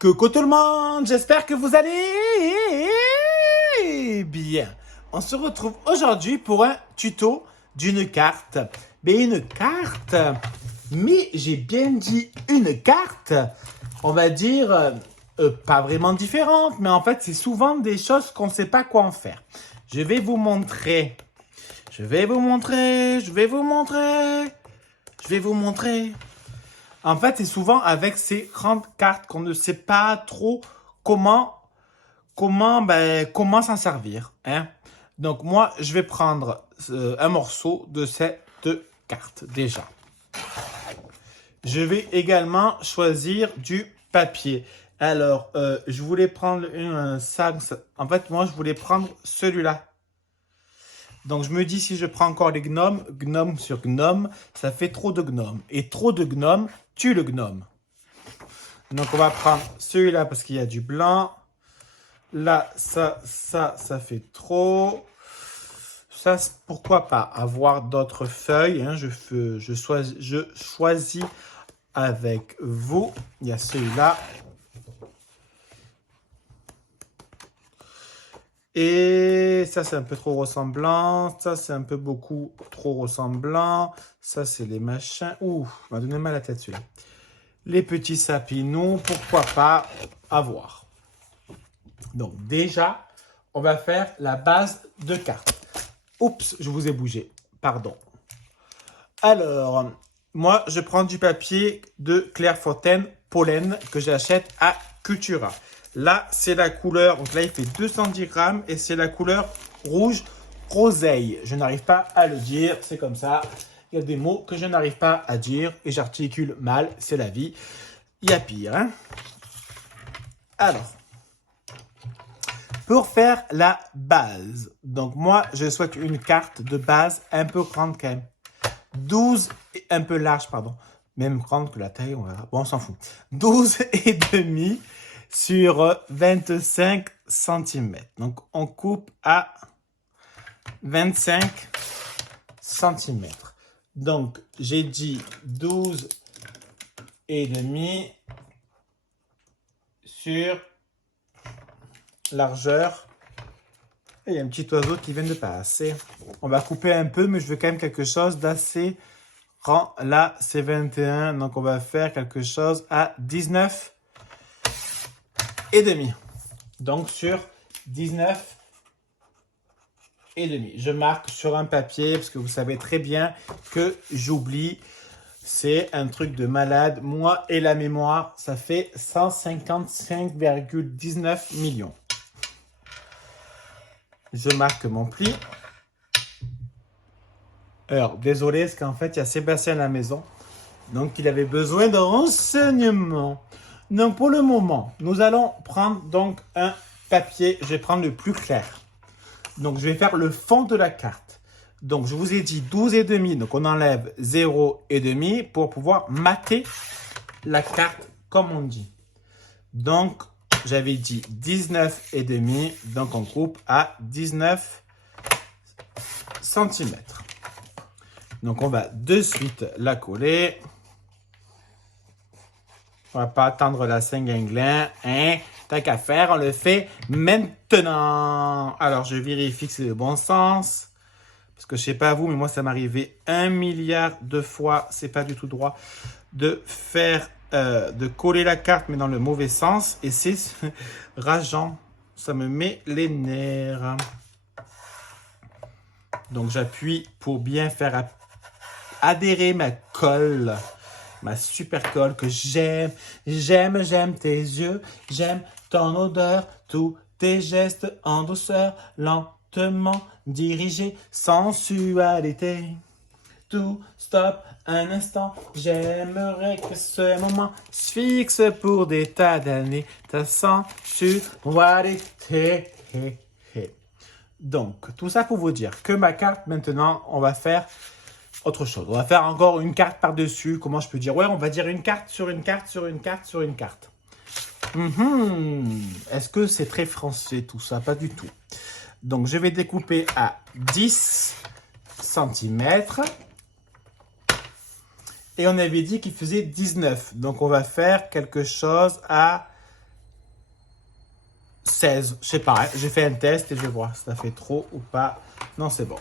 Coucou tout le monde, j'espère que vous allez bien. On se retrouve aujourd'hui pour un tuto d'une carte. Mais une carte, mais j'ai bien dit une carte, on va dire, pas vraiment différente, mais en fait c'est souvent des choses qu'on ne sait pas quoi en faire. Je vais vous montrer. Je vais vous montrer. En fait, c'est souvent avec ces grandes cartes qu'on ne sait pas trop comment s'en servir. Hein? Donc, moi, je vais prendre un morceau de cette carte, déjà. Je vais également choisir du papier. Alors, je voulais prendre un sac. En fait, moi, je voulais prendre celui-là. Donc, je me dis, si je prends encore les gnomes, gnome sur gnome, ça fait trop de gnomes. Et trop de gnomes tue le gnome. Donc, on va prendre celui-là parce qu'il y a du blanc. Là, ça fait trop. Ça, pourquoi pas avoir d'autres feuilles. Hein. Je choisis avec vous. Il y a celui-là. Et ça, c'est un peu trop ressemblant. Ça, c'est un peu beaucoup trop ressemblant. Ça, c'est les machins. Ouh, m'a donné mal à la tête celui-là. Les petits sapinous, pourquoi pas avoir. Donc, déjà, on va faire la base de carte. Oups, je vous ai bougé. Pardon. Alors, moi, je prends du papier de Clairefontaine Pollen que j'achète à Cultura. Là, c'est la couleur, donc là, il fait 210 grammes et c'est la couleur rouge roseille. Je n'arrive pas à le dire, c'est comme ça. Il y a des mots que je n'arrive pas à dire et j'articule mal, c'est la vie. Il y a pire, hein? Alors, pour faire la base, donc moi, je souhaite une carte de base un peu grande quand même. 12, un peu large, pardon. Même grande que la taille, on verra. Bon, on s'en fout. 12 et demi sur 25 cm. Donc, on coupe à 25 cm. Donc, j'ai dit 12 et demi sur largeur. Et il y a un petit oiseau qui vient de passer. On va couper un peu, mais je veux quand même quelque chose d'assez grand. Là, c'est 21, donc on va faire quelque chose à 19 et demi. Donc sur 19 et demi. Je marque sur un papier parce que vous savez très bien que j'oublie. C'est un truc de malade. Moi et la mémoire, ça fait 155,19 millions. Je marque mon pli. Alors, désolé, parce qu'en fait, il y a Sébastien à la maison. Donc, il avait besoin de renseignements. Donc, pour le moment, nous allons prendre donc un papier. Je vais prendre le plus clair. Donc, je vais faire le fond de la carte. Donc, je vous ai dit 12 et demi. Donc, on enlève 0 et demi pour pouvoir mater la carte comme on dit. Donc, j'avais dit 19 et demi. Donc, on coupe à 19 cm. Donc, on va de suite la coller. On va pas attendre la Saint-Guinglin. Hein? Tant qu'à faire, on le fait maintenant. Alors, je vérifie que c'est le bon sens. Parce que je sais pas vous, mais moi, ça m'est arrivé 1 milliard de fois. C'est pas du tout droit de faire, de coller la carte, mais dans le mauvais sens. Et c'est rageant. Ça me met les nerfs. Donc, j'appuie pour bien faire adhérer ma colle. Ma super colle que j'aime. J'aime tes yeux. J'aime ton odeur. Tous tes gestes en douceur. Lentement dirigés. Sensualité. Tout stop un instant. J'aimerais que ce moment se fixe pour des tas d'années. Ta sensualité. Donc, tout ça pour vous dire que ma carte, maintenant, on va faire autre chose. On va faire encore une carte par-dessus. Comment je peux dire? Ouais, on va dire une carte sur une carte sur une carte sur une carte. Est-ce que c'est très français tout ça? Pas du tout. Donc, je vais découper à 10 cm. Et on avait dit qu'il faisait 19. Donc, on va faire quelque chose à 16, je sais pas, hein. J'ai fait un test et je vais voir si ça fait trop ou pas. Non, c'est bon.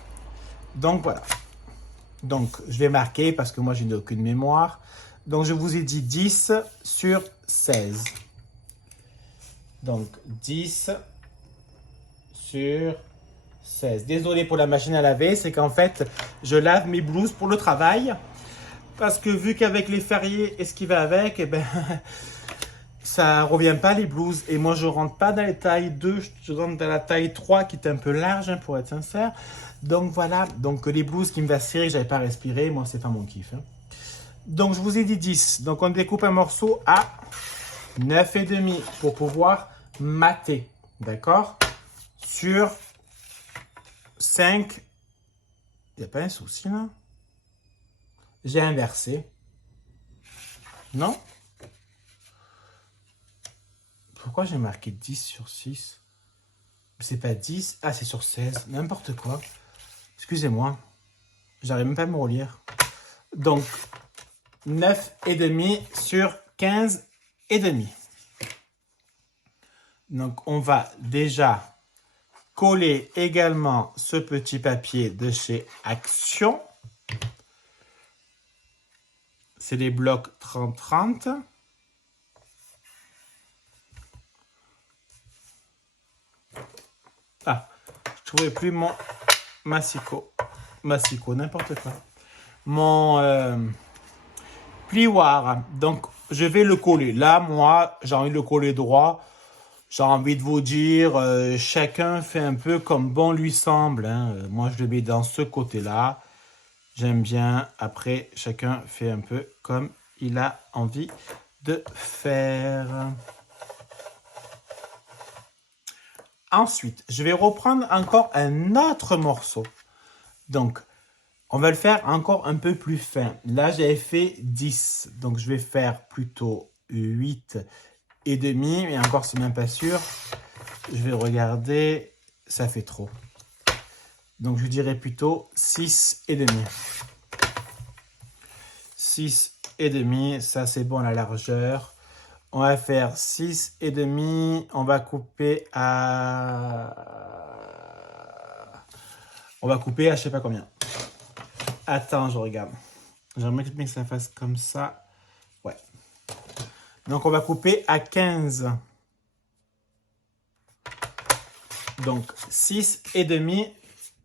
Donc voilà. Donc je vais marquer parce que moi je n'ai aucune mémoire. Donc je vous ai dit 10 sur 16. Donc 10 sur 16. Désolé pour la machine à laver, c'est qu'en fait je lave mes blouses pour le travail. Parce que vu qu'avec les fériés et ce qui va avec, eh ben, ça revient pas les blouses. Et moi, je rentre pas dans les tailles 2, je rentre dans la taille 3 qui est un peu large, hein, pour être sincère. Donc voilà, donc les blouses qui me va serrer, j'avais pas respiré, moi, c'est pas mon kiff. Hein. Donc je vous ai dit 10. Donc on découpe un morceau à 9,5 pour pouvoir mater. D'accord? Sur 5. Il n'y a pas un souci là? J'ai inversé. Non? Pourquoi j'ai marqué 10 sur 6? C'est pas 10. Ah, c'est sur 16. N'importe quoi. Excusez-moi. J'arrive même pas à me relire. Donc, 9,5 sur 15,5. Donc, on va déjà coller également ce petit papier de chez Action. C'est les blocs 30-30. Ah, je ne trouvais plus mon massicot, n'importe quoi. Mon plioir. Donc, je vais le coller. Là, moi, j'ai envie de le coller droit. J'ai envie de vous dire, chacun fait un peu comme bon lui semble. Hein. Moi, je le mets dans ce côté-là. J'aime bien. Après, chacun fait un peu comme il a envie de faire. Ensuite, je vais reprendre encore un autre morceau. Donc, on va le faire encore un peu plus fin. Là, j'avais fait 10. Donc, je vais faire plutôt 8 et demi. Mais encore, c'est même pas sûr. Je vais regarder. Ça fait trop. Donc, je dirais plutôt 6 et demi. 6 et demi. Ça, c'est bon, la largeur. On va faire 6 et demi. On va couper à... je sais pas combien. Attends, je regarde. J'aimerais que ça fasse comme ça. Ouais. Donc, on va couper à 15. Donc, 6 et demi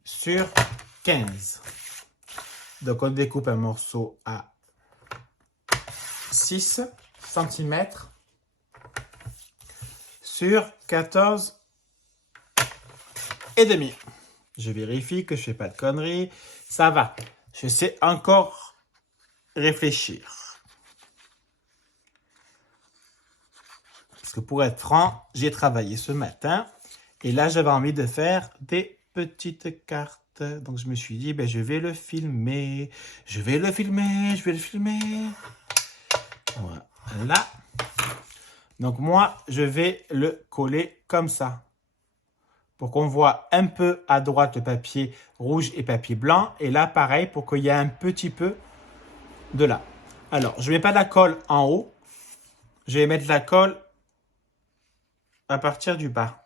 sur 15. Donc, on découpe un morceau à 6 cm sur 14 et demi. Je vérifie que je ne fais pas de conneries. Ça va. Je sais encore réfléchir. Parce que pour être franc, j'ai travaillé ce matin. Et là, j'avais envie de faire des petites cartes. Donc, je me suis dit, ben, je vais le filmer. Je vais le filmer. Voilà. Donc, moi, je vais le coller comme ça. Pour qu'on voit un peu à droite le papier rouge et papier blanc. Et là, pareil, pour qu'il y ait un petit peu de là. Alors, je ne mets pas de la colle en haut. Je vais mettre de la colle à partir du bas.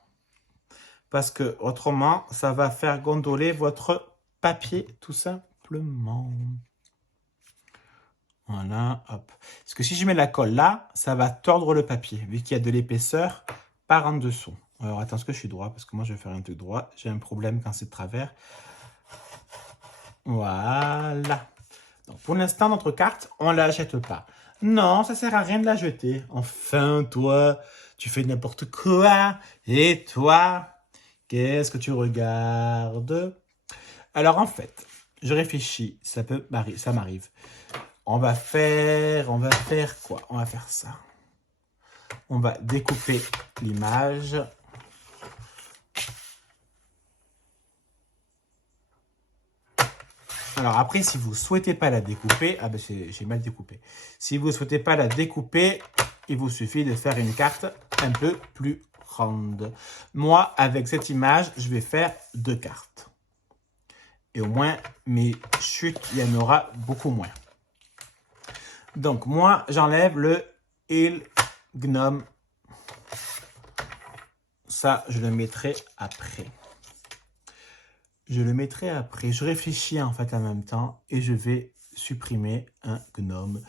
Parce que autrement, ça va faire gondoler votre papier tout simplement. Voilà, hop. Parce que si je mets la colle là, ça va tordre le papier, vu qu'il y a de l'épaisseur par en dessous. Alors, attends, est-ce que je suis droit? Parce que moi, je vais faire un truc droit. J'ai un problème quand c'est de travers. Voilà. Donc, pour l'instant, notre carte, on ne la jette pas. Non, ça ne sert à rien de la jeter. Enfin, toi, tu fais n'importe quoi. Et toi, qu'est-ce que tu regardes? Alors, en fait, je réfléchis. Ça m'arrive. On va faire quoi? On va faire ça. On va découper l'image. Alors après, si vous ne souhaitez pas la découper, ah ben j'ai mal découpé. Si vous ne souhaitez pas la découper, il vous suffit de faire une carte un peu plus grande. Moi, avec cette image, je vais faire 2 cartes. Et au moins, mes chutes, il y en aura beaucoup moins. Donc moi, j'enlève le Il Gnome ça, je le mettrai après. Je le mettrai après. Je réfléchis en fait en même temps et je vais supprimer un gnome.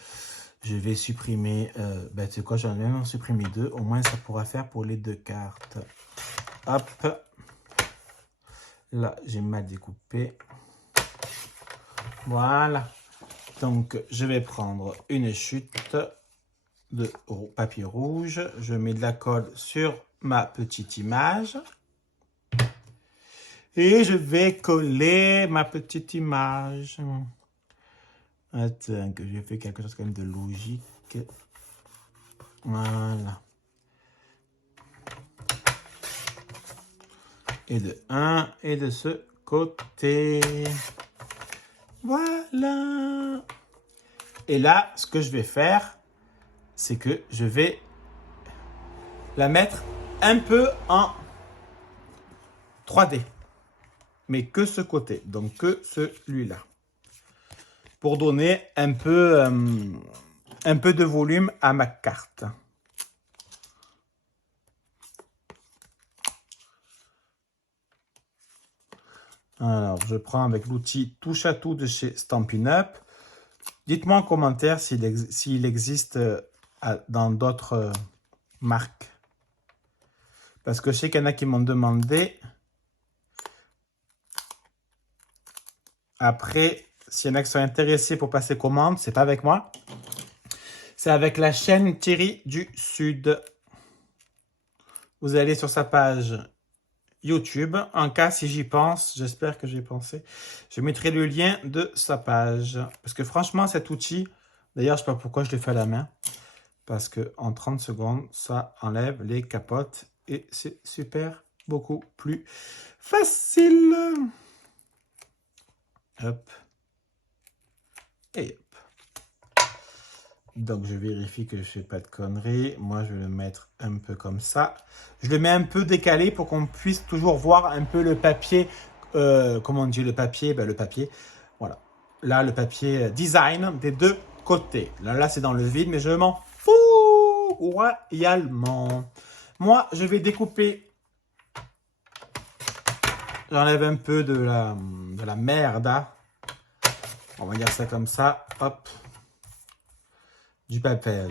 Je vais supprimer, tu sais quoi, j'en ai même supprimé 2. Au moins, ça pourra faire pour les 2 cartes. Hop. Là, j'ai mal découpé. Voilà. Donc, je vais prendre une chute de papier rouge. Je mets de la colle sur ma petite image. Et je vais coller ma petite image. Attends, que j'ai fait quelque chose quand même de logique. Voilà. Et de un et de ce côté. Voilà. Et là, ce que je vais faire, c'est que je vais la mettre un peu en 3D. Mais que ce côté, donc que celui-là. Pour donner un peu de volume à ma carte. Alors, je prends avec l'outil Touche à tout de chez Stampin' Up. Dites-moi en commentaire s'il existe dans d'autres marques. Parce que je sais qu'il y en a qui m'ont demandé. Après, s'il y en a qui sont intéressés pour passer commande, c'est pas avec moi. C'est avec la chaîne Thierry du Sud. Vous allez sur sa page YouTube. En cas, si j'y pense, j'espère que j'y ai pensé, je mettrai le lien de sa page. Parce que franchement, cet outil, d'ailleurs, je ne sais pas pourquoi je l'ai fait à la main. Parce qu'en 30 secondes, ça enlève les capotes. Et c'est super, beaucoup plus facile. Hop. Et hop. Donc, je vérifie que je ne fais pas de conneries. Moi, je vais le mettre un peu comme ça. Je le mets un peu décalé pour qu'on puisse toujours voir un peu le papier. Comment on dit le papier? Le papier. Voilà. Là, le papier design des 2 côtés. Là c'est dans le vide, mais je m'en fous royalement. Moi, je vais découper. J'enlève un peu de la merde. On va dire ça comme ça. Hop. Du papier.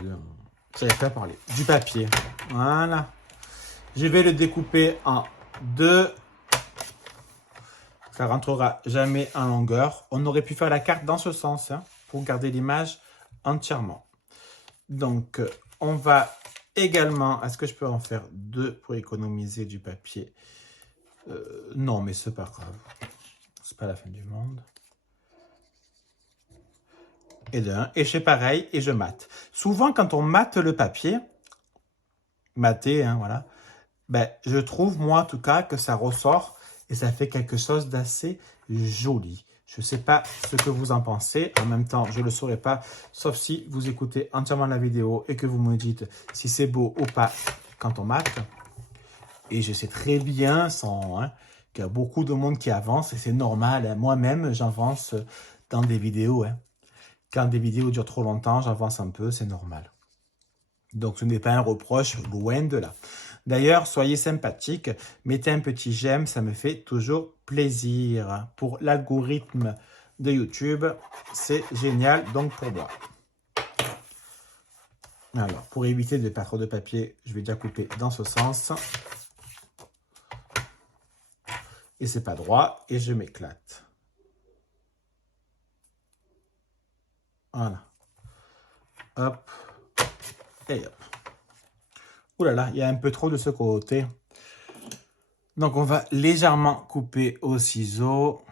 Je n'avais pas parlé. Du papier. Voilà. Je vais le découper en 2. Ça rentrera jamais en longueur. On aurait pu faire la carte dans ce sens, hein, pour garder l'image entièrement. Donc, on va également... Est-ce que je peux en faire 2 pour économiser du papier? Non, mais c'est pas grave. C'est pas la fin du monde. Et d'un, et je fais pareil, et je mate. Souvent, quand on mate le papier, maté, hein, voilà, je trouve, moi, en tout cas, que ça ressort et ça fait quelque chose d'assez joli. Je ne sais pas ce que vous en pensez. En même temps, je ne le saurais pas, sauf si vous écoutez entièrement la vidéo et que vous me dites si c'est beau ou pas quand on mate. Et je sais très bien qu'il y a beaucoup de monde qui avance et c'est normal. Hein. Moi-même, j'avance dans des vidéos. Hein. Quand des vidéos durent trop longtemps, j'avance un peu, c'est normal. Donc, ce n'est pas un reproche, loin de là. D'ailleurs, soyez sympathiques, mettez un petit j'aime, ça me fait toujours plaisir. Pour l'algorithme de YouTube, c'est génial, donc pour moi. Alors, pour éviter de pas trop de papier, je vais déjà couper dans ce sens. Et c'est pas droit, et je m'éclate. Voilà. Hop. Et hop. Ouh là là, il y a un peu trop de ce côté. Donc, on va légèrement couper au ciseau.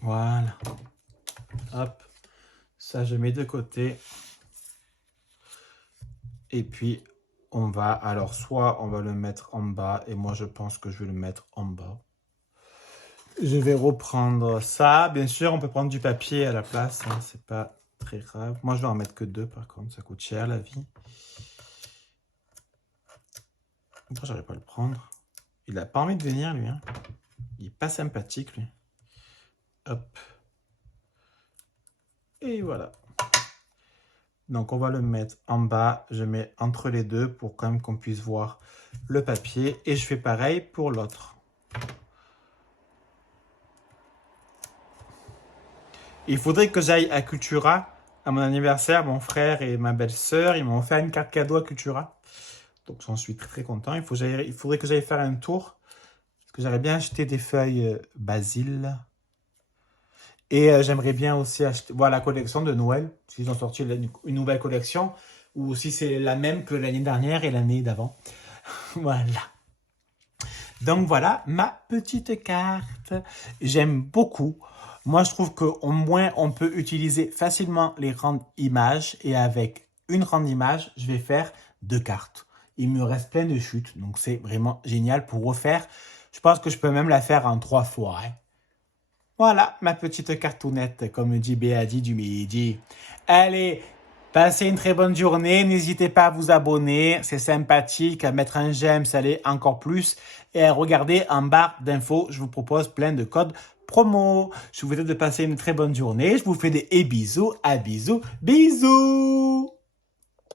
Voilà. Hop. Ça, je mets de côté. Et puis, on va... Alors, soit on va le mettre en bas. Et moi, je pense que je vais le mettre en bas. Je vais reprendre ça. Bien sûr, on peut prendre du papier à la place. Hein, c'est pas très grave. Moi, je vais en mettre que 2, par contre. Ça coûte cher, la vie. Pourquoi j'arrive pas à le prendre? Il a pas envie de venir, lui. Hein. Il est pas sympathique, lui. Hop. Et voilà. Donc, on va le mettre en bas. Je mets entre les deux pour quand même qu'on puisse voir le papier. Et je fais pareil pour l'autre. Il faudrait que j'aille à Cultura à mon anniversaire. Mon frère et ma belle-sœur, ils m'ont offert une carte cadeau à Cultura. Donc, j'en suis très, très content. Il faudrait que j'aille faire un tour. Parce que j'aurais bien acheté des feuilles basil. Et j'aimerais bien aussi acheter, voir la collection de Noël. S'ils ont sorti une nouvelle collection. Ou si c'est la même que l'année dernière et l'année d'avant. Voilà. Donc voilà ma petite carte. J'aime beaucoup. Moi, je trouve qu'au moins, on peut utiliser facilement les grandes images. Et avec une grande image, je vais faire 2 cartes. Il me reste plein de chutes. Donc, c'est vraiment génial pour refaire. Je pense que je peux même la faire en 3 fois. Hein. Voilà ma petite cartoonette, comme dit Béadi du midi. Allez, passez une très bonne journée. N'hésitez pas à vous abonner. C'est sympathique. À mettre un j'aime, ça l'est encore plus. Et à regarder en barre d'infos, je vous propose plein de codes promo. Je vous souhaite de passer une très bonne journée. Je vous fais des bisous. À bisous. Bisous.